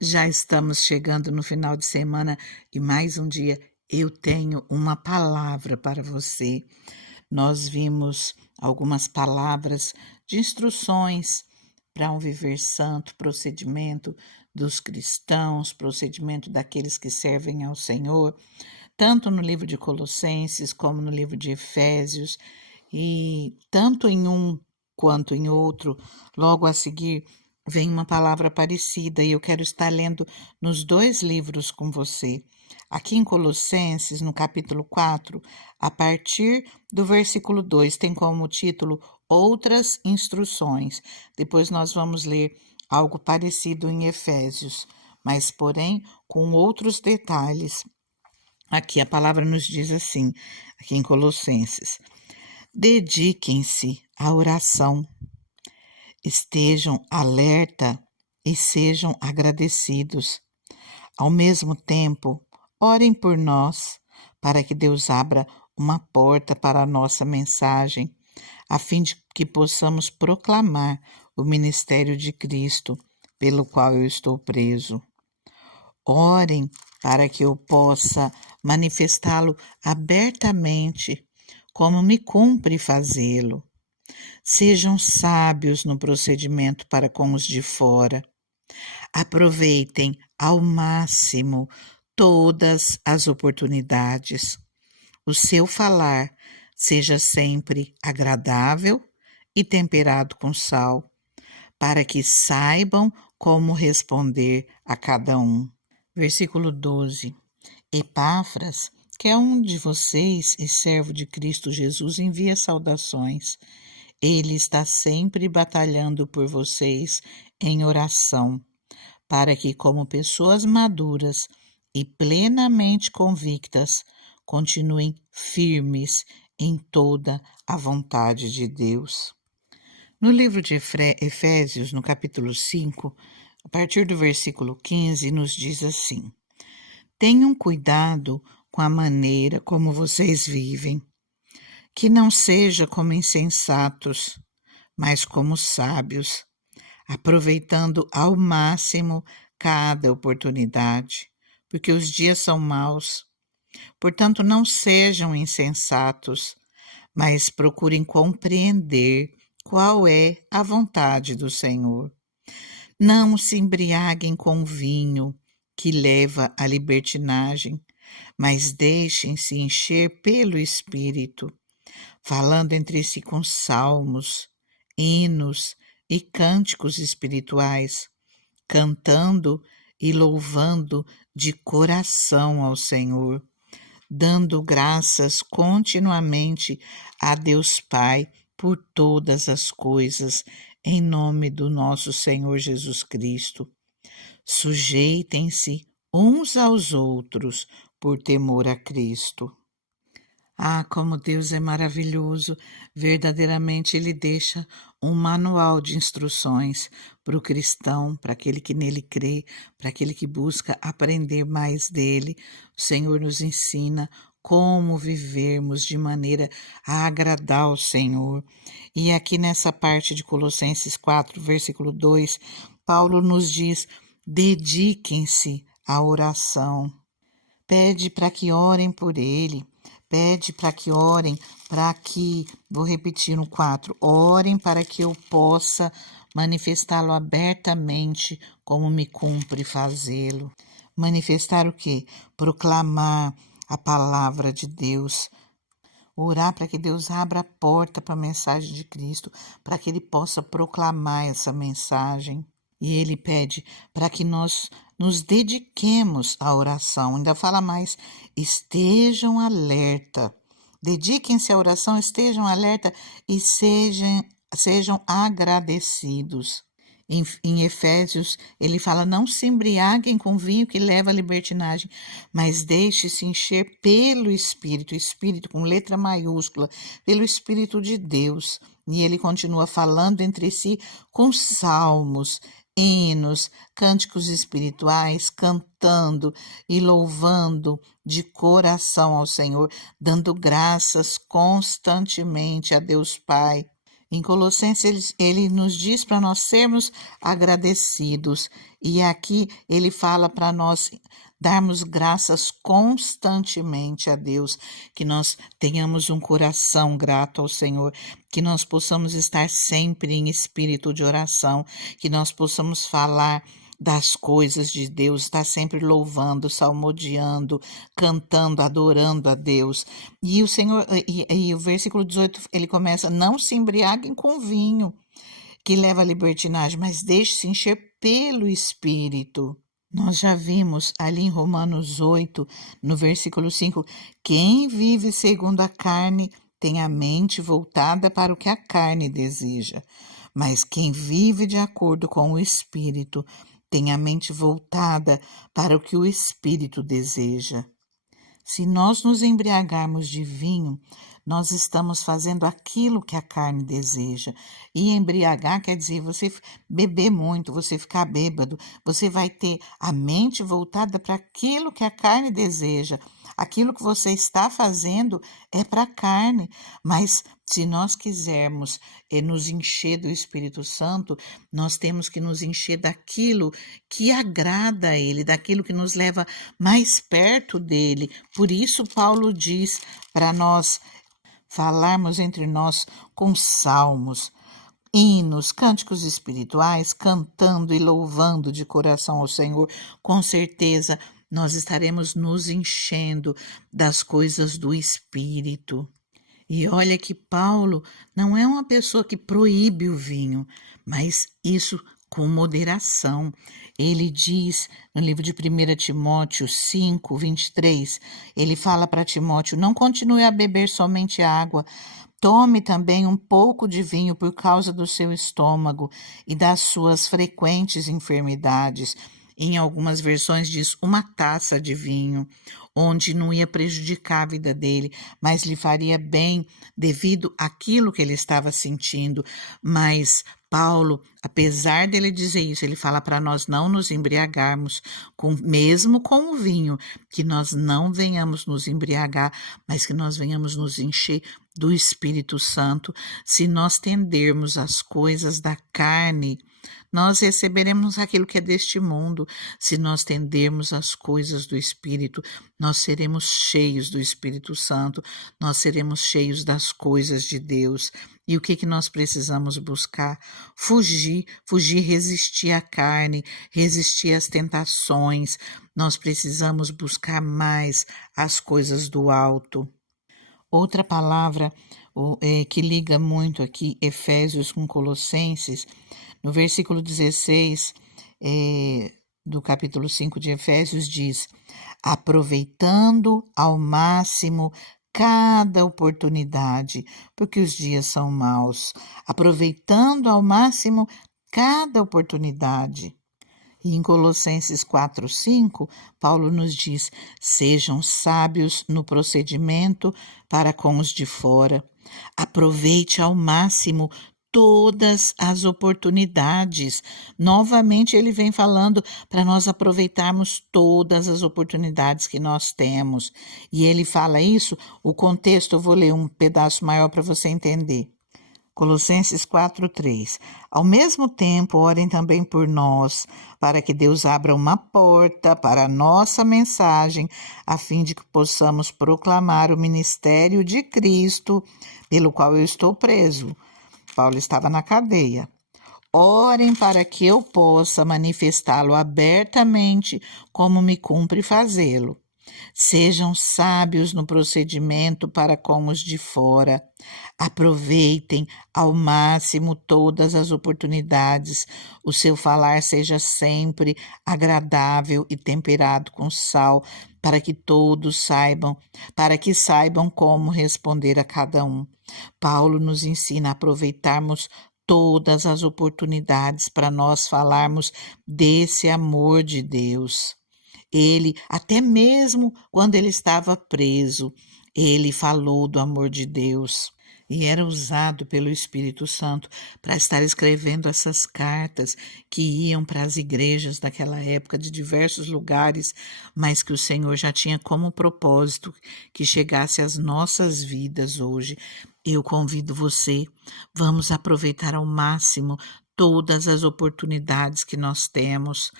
Já estamos chegando no final de semana e mais um dia eu tenho uma palavra para você. Nós vimos algumas palavras de instruções para um viver santo, procedimento dos cristãos, procedimento daqueles que servem ao Senhor, tanto no livro de Colossenses como no livro de Efésios, e tanto em um quanto em outro, logo a seguir vem uma palavra parecida e eu quero estar lendo nos dois livros com você. Aqui em Colossenses, no capítulo 4, a partir do versículo 2, tem como título Outras Instruções. Depois nós vamos ler algo parecido em Efésios, mas porém com outros detalhes. Aqui a palavra nos diz assim, aqui em Colossenses: dediquem-se à oração, estejam alerta e sejam agradecidos. Ao mesmo tempo, orem por nós, para que Deus abra uma porta para a nossa mensagem, a fim de que possamos proclamar o ministério de Cristo, pelo qual eu estou preso. Orem para que eu possa manifestá-lo abertamente, como me cumpre fazê-lo. Sejam sábios no procedimento para com os de fora. Aproveitem ao máximo todas as oportunidades. O seu falar seja sempre agradável e temperado com sal, para que saibam como responder a cada um. Versículo 12. Epáfras, que é um de vocês e servo de Cristo Jesus, envia saudações. Ele está sempre batalhando por vocês em oração, para que, como pessoas maduras e plenamente convictas, continuem firmes em toda a vontade de Deus. No livro de Efésios, no capítulo 5, a partir do versículo 15, nos diz assim: tenham cuidado com a maneira como vocês vivem, que não seja como insensatos, mas como sábios, aproveitando ao máximo cada oportunidade, porque os dias são maus. Portanto, não sejam insensatos, mas procurem compreender qual é a vontade do Senhor. Não se embriaguem com vinho, que leva à libertinagem, mas deixem-se encher pelo Espírito, falando entre si com salmos, hinos e cânticos espirituais, cantando e louvando de coração ao Senhor, dando graças continuamente a Deus Pai por todas as coisas, em nome do nosso Senhor Jesus Cristo. Sujeitem-se uns aos outros por temor a Cristo. Ah, como Deus é maravilhoso! Verdadeiramente Ele deixa um manual de instruções para o cristão, para aquele que nele crê, para aquele que busca aprender mais dele. O Senhor nos ensina como vivermos de maneira a agradar ao Senhor. E aqui nessa parte de Colossenses 4, versículo 2, Paulo nos diz: dediquem-se à oração. Pede para que orem por ele, pede para que orem, vou repetir no 4, orem para que eu possa manifestá-lo abertamente, como me cumpre fazê-lo. Manifestar o quê? Proclamar a palavra de Deus, orar para que Deus abra a porta para a mensagem de Cristo, para que Ele possa proclamar essa mensagem. E Ele pede para que nós nos dediquemos à oração. Ainda fala mais: estejam alerta. Dediquem-se à oração, estejam alerta e sejam agradecidos. Em Efésios, ele fala: não se embriaguem com vinho que leva à libertinagem, mas deixe-se encher pelo Espírito, Espírito com letra maiúscula, pelo Espírito de Deus. E ele continua falando entre si com salmos, hinos, cânticos espirituais, cantando e louvando de coração ao Senhor, dando graças constantemente a Deus Pai. Em Colossenses, ele nos diz para nós sermos agradecidos. E aqui ele fala para nós darmos graças constantemente a Deus, que nós tenhamos um coração grato ao Senhor, que nós possamos estar sempre em espírito de oração, que nós possamos falar das coisas de Deus, estar sempre louvando, salmodiando, cantando, adorando a Deus. E o Senhor, e o versículo 18, ele começa: não se embriaguem com vinho, que leva à libertinagem, mas deixe-se encher pelo Espírito. Nós já vimos ali em Romanos 8, no versículo 5, quem vive segundo a carne tem a mente voltada para o que a carne deseja, mas quem vive de acordo com o Espírito tem a mente voltada para o que o Espírito deseja. Se nós nos embriagarmos de vinho, nós estamos fazendo aquilo que a carne deseja. E embriagar quer dizer você beber muito, você ficar bêbado, você vai ter a mente voltada para aquilo que a carne deseja. Aquilo que você está fazendo é para a carne, mas se nós quisermos nos encher do Espírito Santo, nós temos que nos encher daquilo que agrada a Ele, daquilo que nos leva mais perto dele. Por isso, Paulo diz para nós falarmos entre nós com salmos, hinos, cânticos espirituais, cantando e louvando de coração ao Senhor. Com certeza, nós estaremos nos enchendo das coisas do Espírito. E olha que Paulo não é uma pessoa que proíbe o vinho, mas isso com moderação. Ele diz no livro de 1 Timóteo 5, 23, ele fala para Timóteo: não continue a beber somente água, tome também um pouco de vinho por causa do seu estômago e das suas frequentes enfermidades. Em algumas versões diz uma taça de vinho, onde não ia prejudicar a vida dele, mas lhe faria bem devido àquilo que ele estava sentindo. Mas Paulo, apesar dele dizer isso, ele fala para nós não nos embriagarmos, mesmo com o vinho, que nós não venhamos nos embriagar, mas que nós venhamos nos encher do Espírito Santo. Se nós tendermos as coisas da carne, nós receberemos aquilo que é deste mundo. Se nós tendermos as coisas do Espírito, nós seremos cheios do Espírito Santo, nós seremos cheios das coisas de Deus. E o que nós precisamos buscar? Fugir, resistir à carne, resistir às tentações. Nós precisamos buscar mais as coisas do alto. Outra palavra que liga muito aqui Efésios com Colossenses, no versículo 16 do capítulo 5 de Efésios diz: aproveitando ao máximo cada oportunidade, porque os dias são maus, aproveitando ao máximo cada oportunidade. E em Colossenses 4:5, Paulo nos diz: sejam sábios no procedimento para com os de fora. Aproveite ao máximo todas as oportunidades. Novamente ele vem falando para nós aproveitarmos todas as oportunidades que nós temos. E ele fala isso, o contexto, eu vou ler um pedaço maior para você entender. Colossenses 4:3. Ao mesmo tempo, orem também por nós, para que Deus abra uma porta para a nossa mensagem, a fim de que possamos proclamar o ministério de Cristo, pelo qual eu estou preso. Paulo estava na cadeia. Orem para que eu possa manifestá-lo abertamente, como me cumpre fazê-lo. Sejam sábios no procedimento para com os de fora. Aproveitem ao máximo todas as oportunidades. O seu falar seja sempre agradável e temperado com sal, para que todos saibam como responder a cada um. Paulo nos ensina a aproveitarmos todas as oportunidades para nós falarmos desse amor de Deus. Ele, até mesmo quando ele estava preso, ele falou do amor de Deus e era usado pelo Espírito Santo para estar escrevendo essas cartas que iam para as igrejas daquela época de diversos lugares, mas que o Senhor já tinha como propósito que chegasse às nossas vidas hoje. Eu convido você, vamos aproveitar ao máximo todas as oportunidades que nós temos.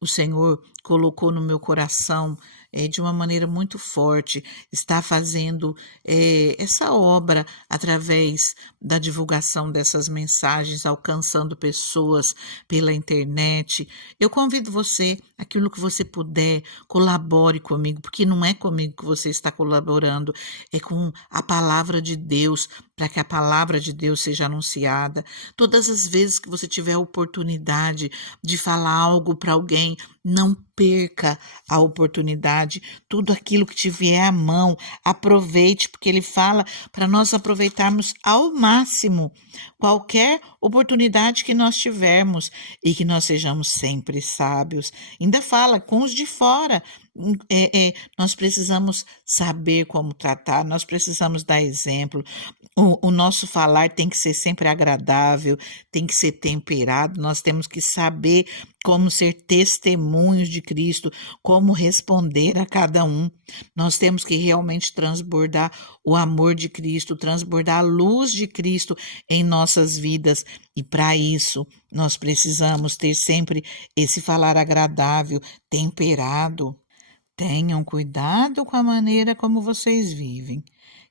O Senhor colocou no meu coração, de uma maneira muito forte, está fazendo, essa obra através da divulgação dessas mensagens, alcançando pessoas pela internet. Eu convido você, aquilo que você puder, colabore comigo, porque não é comigo que você está colaborando, é com a palavra de Deus, para que a palavra de Deus seja anunciada. Todas as vezes que você tiver a oportunidade de falar algo para alguém, não perca a oportunidade. Tudo aquilo que te vier à mão, aproveite, porque ele fala para nós aproveitarmos ao máximo qualquer oportunidade que nós tivermos e que nós sejamos sempre sábios. Ainda fala com os de fora. Nós precisamos saber como tratar, nós precisamos dar exemplo. O nosso falar tem que ser sempre agradável, tem que ser temperado, nós temos que saber como ser testemunhos de Cristo, como responder a cada um. Nós temos que realmente transbordar o amor de Cristo, transbordar a luz de Cristo em nossas vidas. E para isso, nós precisamos ter sempre esse falar agradável, temperado. Tenham cuidado com a maneira como vocês vivem,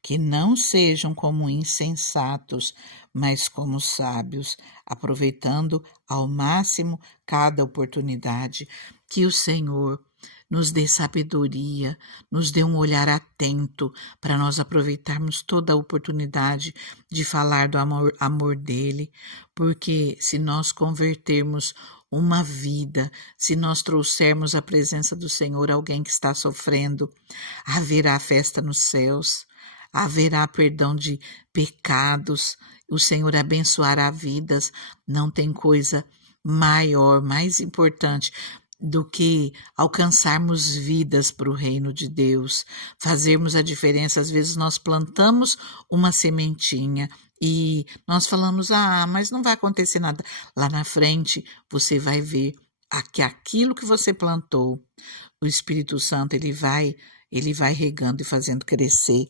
que não sejam como insensatos, mas como sábios, aproveitando ao máximo cada oportunidade. Que o Senhor nos dê sabedoria, nos dê um olhar atento para nós aproveitarmos toda a oportunidade de falar do amor dele, porque se nós convertermos uma vida, se nós trouxermos à presença do Senhor alguém que está sofrendo, haverá festa nos céus, haverá perdão de pecados, o Senhor abençoará vidas. Não tem coisa maior, mais importante do que alcançarmos vidas para o reino de Deus, fazermos a diferença. Às vezes nós plantamos uma sementinha e nós falamos, mas não vai acontecer nada. Lá na frente você vai ver que aquilo que você plantou, o Espírito Santo, ele vai regando e fazendo crescer.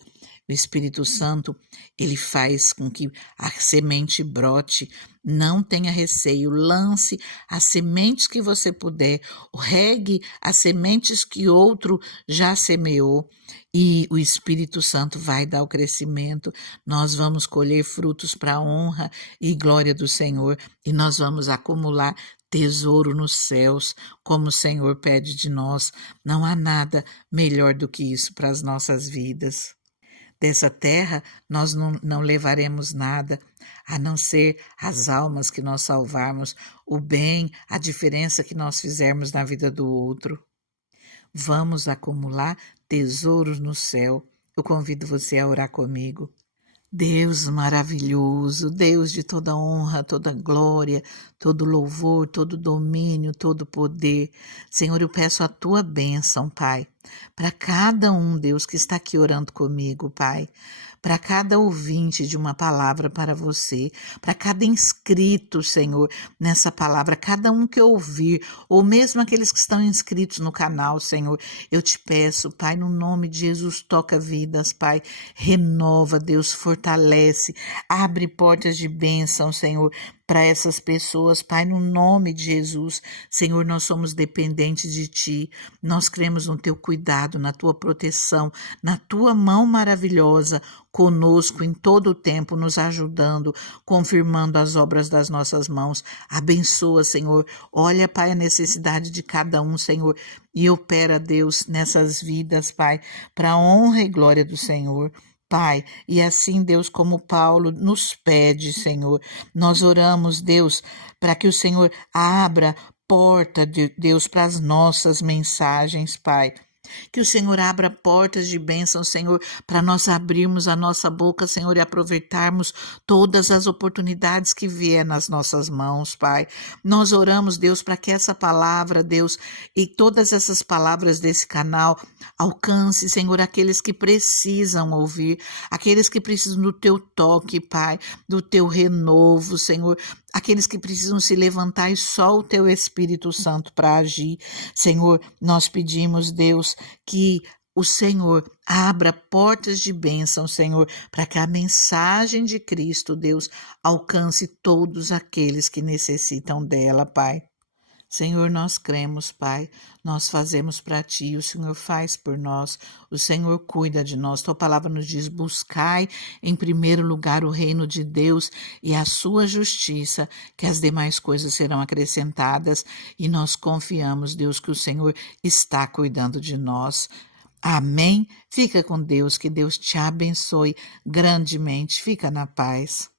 O Espírito Santo, ele faz com que a semente brote. Não tenha receio, lance as sementes que você puder, regue as sementes que outro já semeou e o Espírito Santo vai dar o crescimento. Nós vamos colher frutos para a honra e glória do Senhor e nós vamos acumular tesouro nos céus, como o Senhor pede de nós. Não há nada melhor do que isso para as nossas vidas. Dessa terra nós não levaremos nada, a não ser as almas que nós salvarmos, o bem, a diferença que nós fizermos na vida do outro. Vamos acumular tesouros no céu. Eu convido você a orar comigo. Deus maravilhoso, Deus de toda honra, toda glória, todo louvor, todo domínio, todo poder. Senhor, eu peço a tua bênção, Pai, para cada um, Deus, que está aqui orando comigo, Pai, para cada ouvinte de uma palavra para você, para cada inscrito, Senhor, nessa palavra, cada um que ouvir, ou mesmo aqueles que estão inscritos no canal, Senhor, eu te peço, Pai, no nome de Jesus, toca vidas, Pai, renova, Deus, fortalece, abre portas de bênção, Senhor, para essas pessoas, Pai, no nome de Jesus. Senhor, nós somos dependentes de Ti, nós cremos no Teu cuidado, na Tua proteção, na Tua mão maravilhosa, conosco em todo o tempo, nos ajudando, confirmando as obras das nossas mãos. Abençoa, Senhor, olha, Pai, a necessidade de cada um, Senhor, e opera, Deus, nessas vidas, Pai, para a honra e glória do Senhor. Pai, e assim, Deus, como Paulo nos pede, Senhor, nós oramos, Deus, para que o Senhor abra porta, Deus, para as nossas mensagens, Pai. Que o Senhor abra portas de bênção, Senhor, para nós abrirmos a nossa boca, Senhor, e aproveitarmos todas as oportunidades que vier nas nossas mãos, Pai. Nós oramos, Deus, para que essa palavra, Deus, e todas essas palavras desse canal alcance, Senhor, aqueles que precisam ouvir, aqueles que precisam do teu toque, Pai, do teu renovo, Senhor, aqueles que precisam se levantar e só o teu Espírito Santo para agir. Senhor, nós pedimos, Deus, que o Senhor abra portas de bênção, Senhor, para que a mensagem de Cristo, Deus, alcance todos aqueles que necessitam dela, Pai. Senhor, nós cremos, Pai, nós fazemos para Ti, o Senhor faz por nós, o Senhor cuida de nós. Tua palavra nos diz: buscai em primeiro lugar o reino de Deus e a sua justiça, que as demais coisas serão acrescentadas, e nós confiamos, Deus, que o Senhor está cuidando de nós. Amém? Fica com Deus, que Deus te abençoe grandemente. Fica na paz.